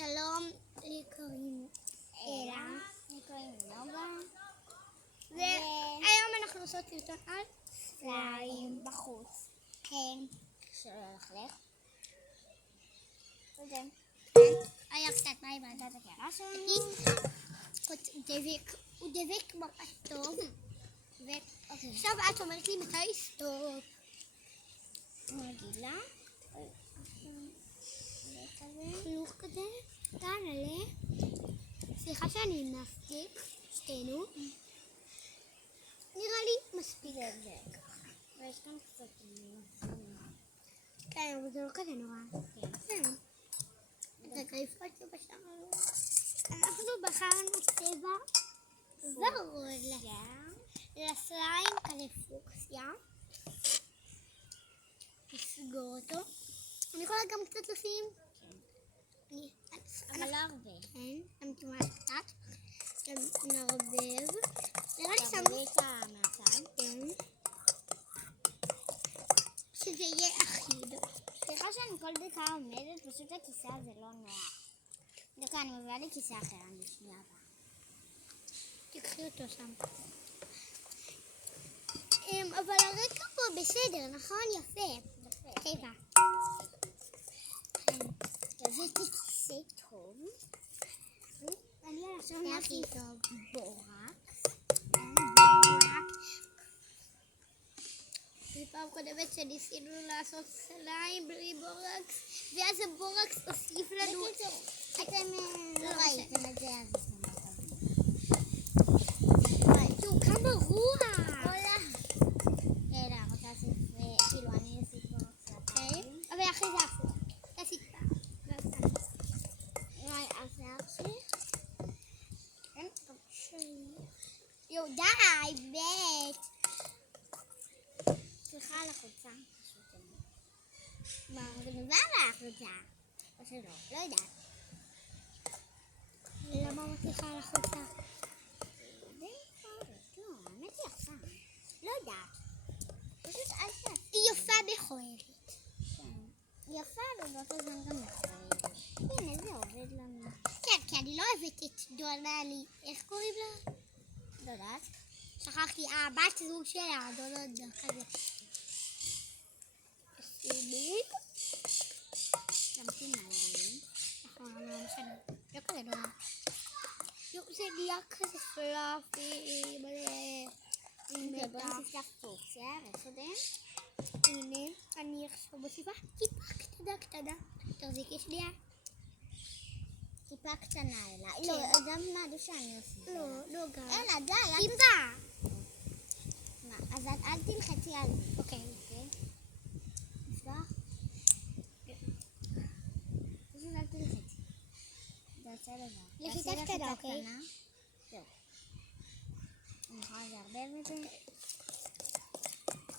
שלום, לי קוראים אלה, לי קוראים נוגה, והיום אנחנו עושות סרטון על סליים בחוץ. כן, שלא ילכלך. וזה. היה קצת מים על זאת הקערה שלנו. הוא דבק ממש טוב, אוקיי. ועכשיו את אומרת לי מתי סטופ. אני אגיד לה. חיוך כזה, כאן עלה. סליחה שאני מספיק, שתינו. נראה לי מספיק. זה ככה. ויש כאן קצת כן, אבל זה לא כזה נורא. כן. רגע, איפה בחרנו? אנחנו בחרנו צבע ורוד לסליים כזה פוקסיה. נסגור אותו. אני יכולה גם קצת לשים. אבל לא הרבה. כן, אני כמעט קצת. נערבב. נראה לי שמנו תערבבי את מהצד. כן. שזה יהיה אחיד. סליחה שאני כל דקה עומדת, פשוט הכיסא הזה לא נוח. דקה, אני מביאה לי כיסא אחר, אני שנייה הבאה. תקחי אותו שם. אבל הרקע פה בסדר, נכון? יפה. טבע. הבאתי כיסא טוב. אני עכשיו הכי טוב. בורקס. בפעם קודמת שניסינו לעשות סליים בלי בורקס, ואז הבורקס הוסיף לנו... בקיצור, אתם לא ראיתם את זה, אז אתם לא תבינו. יואו, כמה רוח! רגע, אני רוצה להוסיף, כאילו אני אוסיף בורקס לפעמים. אבל אחרי זה הפוך. תעשי פעם. השיער שלי? יואו, די, בית. סליחה על החולצה, פשוט אני. מה, גנובה מהחולצה? או שלא, לא יודעת. למה מצליחה על החולצה? די מכוערת, לא, האמת היא יפה. לא יודעת. פשוט אל תעשי. היא יפה מכוערת. כן. היא יפה, אבל באותו זמן גם מכוערת. הנה, זה עובד לנו. כן, כי אני לא אוהבת את דונלי. איך קוראים לה? לא יודעת. שכחתי, הבת זוג שלה, דונלד כזה. סימיק. שמתי מלא. נכון, אבל לא משנה. לא כזה נורא. יואו, זה נהיה כזה פלאפי, מלא. אוקיי, בואו נוסיף את הפוקסיה, איפה זה? הנה, אני עכשיו מוסיפה טיפה קטנה. תחזיקי שנייה. טיפה קטנה אלה. לא, גם מעדו שאני אוסיף. לא גם. אלה, די, אל טיפה. מה, אז אל תלחצי על זה. אוקיי. נפתח? פשוט אל תלחצי. זה יוצא לבד. לחיצה קטנה, אוקיי? זהו. אני יכולה לערבב את זה.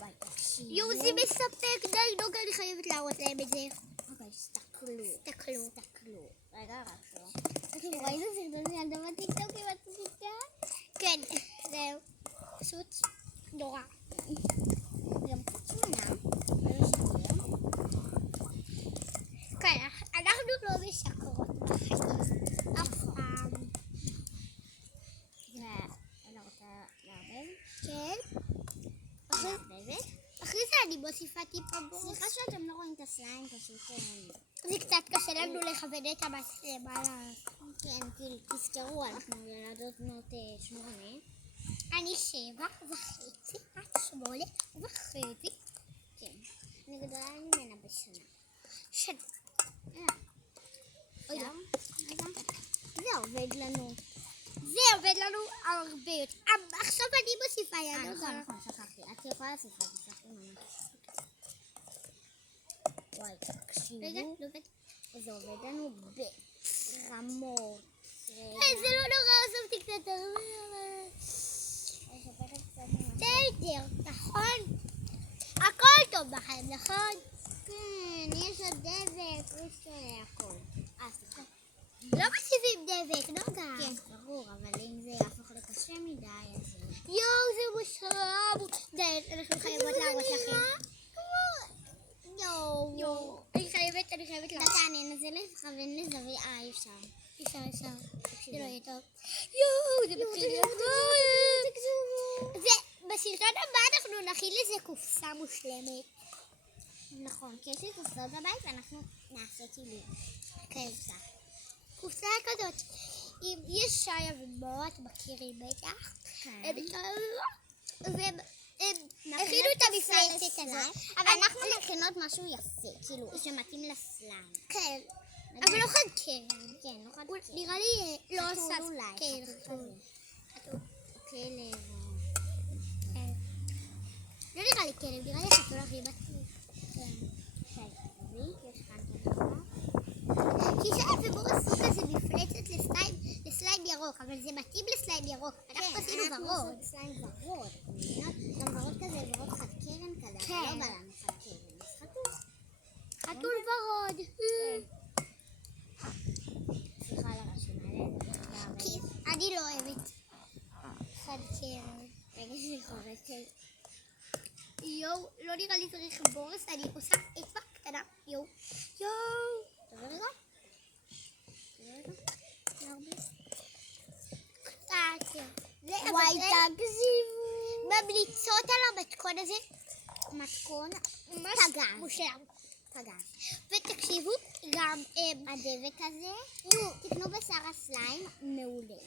ביי, תקשיבו. יואו, זה מספק, די, נוגה, אני חייבת להראות להם את זה. אוקיי, תסתכלו. תסתכלו. רגע, רק שלא. תקשיבו, ראינו סרטון ילדה בטיקטוק עם התפיקה? כן, זהו. פשוט נורא. גם קצת שמונה. לא שגר. כן, אנחנו לא משקרות בחיים. אף פעם. ואני רוצה לערבב. כן. מערבבת. אחרי זה אני מוסיפה טיפה בורקס. סליחה שאתם לא רואים את הסליים, פשוט... זה קצת קשה לנו לכוון את המצלמה. כן, כאילו, תזכרו, אנחנו ילדות בנות 8. אני 7.5, את 8.5. כן. אני גדולה ממנה בשנה. שנה. אוי, זה עובד לנו. זה עובד לנו הרבה יותר. עכשיו אני מוסיפה ידו. נכון, שכחתי. את יכולה להוסיף את זה, שכחתי ממש. וואי, רגע, תקשיבו. לא עובד. זה עובד לנו ברמות. זה לא נורא, עזבתי קצת הרבה. בסדר, נכון? הכל טוב בכם, נכון? כן, יש עוד דבק, יש הכל. סליחה. לא מוסיפים דבק, נוגה. כן, ברור, אבל אם זה יהפוך לקשה מדי, אז... יואו, זה מושלם. די, אנחנו חייבות להראות לכם. יואו, יואו, אני חייבת לעשות. דקה, אני אנסה לכוון לזוויה, אי אפשר. אפשר. זה לא יהיה טוב. יואו, זה מתחיל להיות בסרטון הבא אנחנו נכין לזה קופסה מושלמת. נכון, כי יש לי קופסאות בבית ואנחנו נעשה כאילו קופסה. קופסה כזאת. אם יש שיה ומות, מכירים בטח. כן. והם הכינו את המפלצת הזאת. אבל אנחנו מכינות משהו יפה, כאילו, שמתאים לסליים. כן. אבל לא חד קרן. כן, לא חד נראה לי לא חתול עושה... אולי, כן, חתול חתול. כלב. כן. לא נראה לי כלב, נראה לי חתול הכי מצליח. כן. יש כאן כתובה. כי שעה ובור עשו כזה מפלצת לסליים ירוק, אבל זה מתאים לסליים ירוק. אנחנו עשינו ורוד. סליים ורוד. גם ורוד כזה, ורוד חד קרן כזה. כן. לא בא לנו חד קרן. אז חתול. חתול ורוד. סליחה על הרשימה. כי אני לא אוהבת חד קרן. רגע שאני חורקת. יואו, לא נראה לי צריך בורס, אני עושה אצבע קטנה. יואו. תבוא רגע. וואי, תגזימו. ממליצות על המתכון הזה. מתכון פגז. מושלם. פגז. ותקשיבו, גם הדבק הזה. תקנו בשר הסליים מעולה.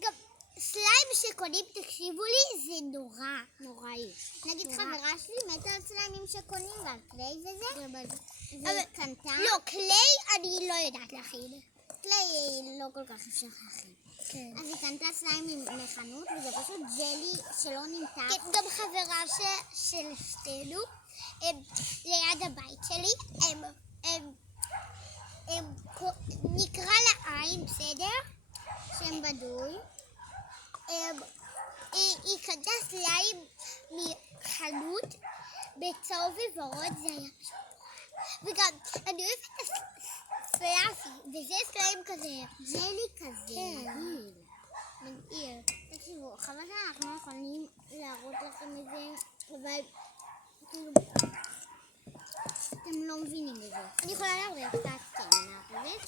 גם סליים שקונים, תקשיבו לי, זה נורא. נוראי. נגיד נורא. חברה שלי מתה על סליימים שקונים ועל קליי וזה. אבל והיא קנתה. לא, קליי אני לא יודעת להכין. קליי לא כל כך אפשר להכין. כן. אז היא קנתה סליים מחנות וזה פשוט ג'לי שלא נמתח. כן, גם חברה של שתינו, ליד הבית שלי, נקרא לה עין, בסדר? שם בדוי. היא קנתה סליים מחנות בצהוב וורוד, זה היה פשוט נורא. וגם, אני אוהבת את הסלאפי, וזה סליים כזה. ג'לי כזה. כן. מגעיל. תקשיבו, חבל שאנחנו יכולים להראות לכם את זה, אבל כאילו, אתם לא מבינים את זה. אני יכולה להרוויח קצת. כן, נערבב.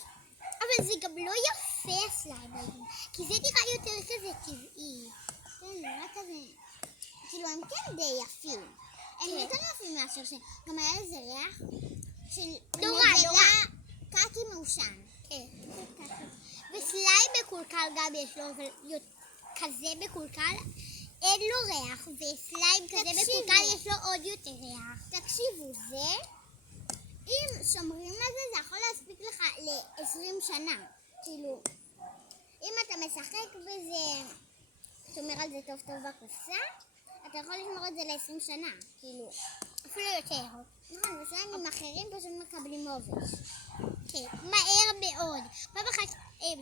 אבל זה גם לא יפה הסליים האלה, כי זה נראה יותר כזה טבעי. כן, נראה כזה, כאילו הם כן די יפים. הם כן. יותר יפים מאשר ש... גם היה לזה ריח של... נורא. קקי מעושן. כן. וסליים מקולקל גם יש לו, אבל כזה מקולקל אין לו ריח, וסליים כזה תקשיבו. מקולקל יש לו עוד יותר ריח. תקשיבו, זה, אם שומרים על זה, זה יכול להספיק לך ל-20 שנה. כאילו, אם אתה משחק בזה, שומר על זה טוב טוב בקופסה, אתה יכול לשמור את זה ל-20 שנה. כאילו, אפילו יותר. נכון, וסליימים אחרים פשוט מקבלים עובש. כן, מהר מאוד. פעם אחת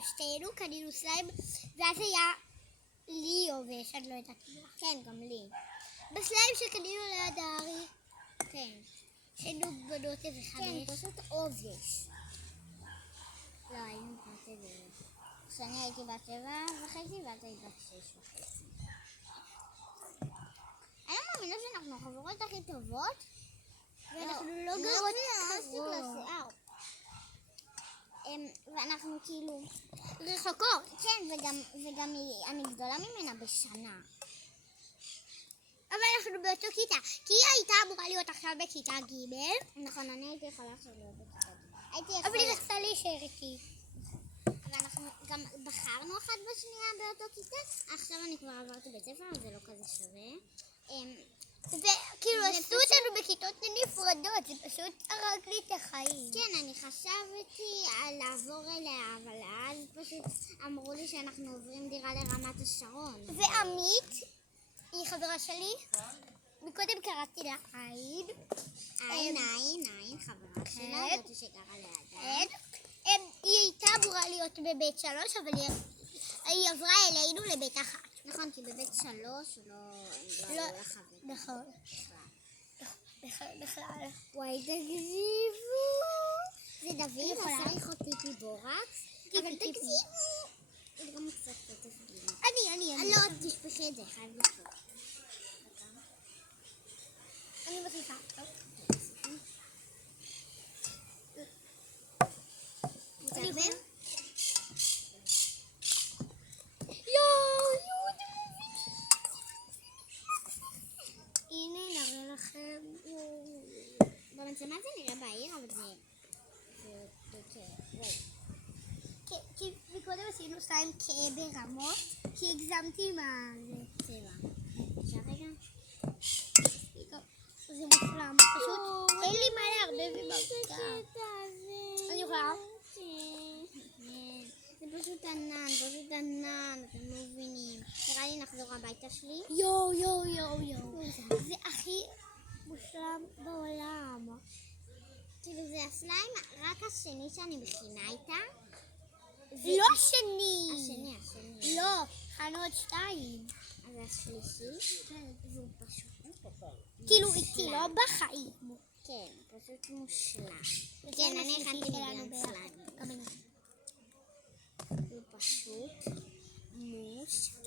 שתינו קנינו סליים, ואז היה לי עובש, אני לא יודעת מה. כן, גם לי. בסליים שקנינו ליד הארי, כן. שהיינו בנות איזה כן, 5. פשוט עובש. לא, היינו בת איזה... כשאני הייתי בת 7.5 ואת היית בת 6.5. אני לא מאמינה שאנחנו החברות הכי טובות. ואנחנו לא גרות קרוב. לשיער. ואנחנו כאילו... רחוקות. כן, וגם אני גדולה ממנה בשנה. אבל אנחנו באותו כיתה, כי היא הייתה אמורה להיות עכשיו בכיתה ג', נכון, אני הייתי יכולה עכשיו להיות בכיתה ג'. הייתי אבל היא יכולה... רצתה להישאר איתי. ואנחנו גם בחרנו אחת בשנייה באותו כיתה. עכשיו אני כבר עברתי בית ספר, אז זה לא כזה שווה. וכאילו זה עשו אותנו בכיתות נפרדות, זה פשוט הרג לי את החיים. כן, אני חשבתי על לעבור אליה, אבל אז פשוט אמרו לי שאנחנו עוברים דירה לרמת השרון. ועמית, היא חברה שלי, מקודם קראתי לה עין. עין, חברה שלה, כן. זאת שגרה לידה. היא הייתה אמורה להיות בבית 3, אבל היא עברה אלינו לבית 1. נכון, כי בבית 3 לא היו לה חברים. נכון. בכלל. וואי, תגזיבו. זה דוד, יכולה? צריך עוד טיפי בורקס. אבל תגזיבו. זה גם קצת כתף גילי. אני. לא, תשפכי את זה, חייב לשפוך. אני מוסיפה. לערבב? יואו, אתם מבינים? הנה, נראה לכם. במצלמה זה נראה בהיר, אבל זה... כי מקודם עשינו סליים ברמות, כי הגזמתי עם צבע. אפשר רגע? זה מושלם, פשוט אין לי מה לערבב עם הבקר. אני יכולה? זה פשוט ענן, אתם לא מבינים. נראה לי נחזור הביתה שלי. יואו. זה הכי מושלם בעולם. כאילו זה הסליים רק השני שאני מכינה איתה. לא השני. השני. לא, הכנו עוד 2. אז השלישי. והוא פשוט כאילו איתי, לא בחיים. כן, פשוט מושלם. כן, כן, אני השלישי הכנתי שלנו מיליון ביחד. סליים. גם אני. הוא פשוט מושלם.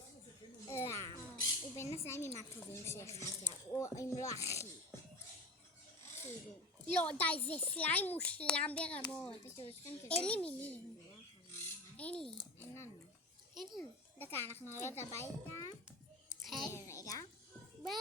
הוא בין הסליימים הטובים שהכנתי, או אם לא הכי. כאילו. לא, די, זה סליים מושלם ברמות. אין לי מילים. אין לי. אין לנו. דקה, אנחנו עולות הביתה.